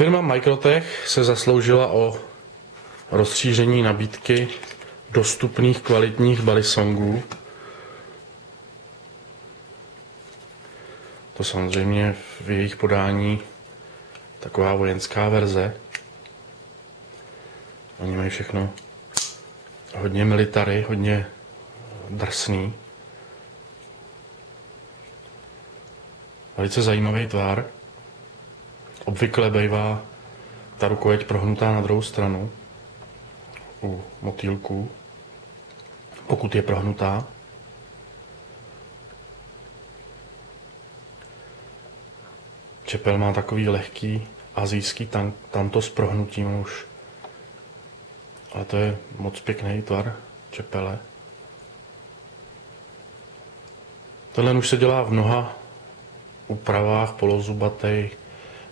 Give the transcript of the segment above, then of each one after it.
Firma Microtech se zasloužila o rozšíření nabídky dostupných kvalitních balisongů. To samozřejmě v jejich podání taková vojenská verze. Oni mají všechno hodně military, hodně drsný. Velice zajímavý tvar. Obvykle bývá ta rukojeť prohnutá na druhou stranu u motýlků, pokud je prohnutá. Čepel má takový lehký asijský tanto s prohnutím už. Ale to je moc pěkný tvar čepele. Tenhle už se dělá v mnoha úpravách, polozubatej,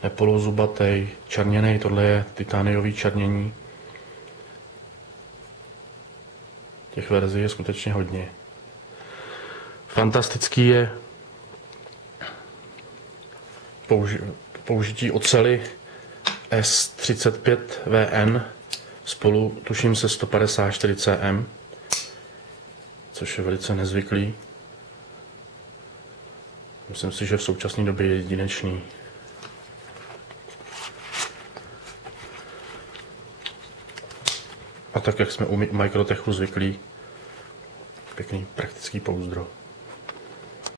nepolozubatej, černěnej, tohle je titániový černění. Těch verzí je skutečně hodně. Fantastický je použití oceli S35VN spolu, tuším, se 154 cm, což je velice nezvyklý. Myslím si, že v současné době je jedinečný. A tak, jak jsme u Microtechu zvyklí, pěkný praktický pouzdro.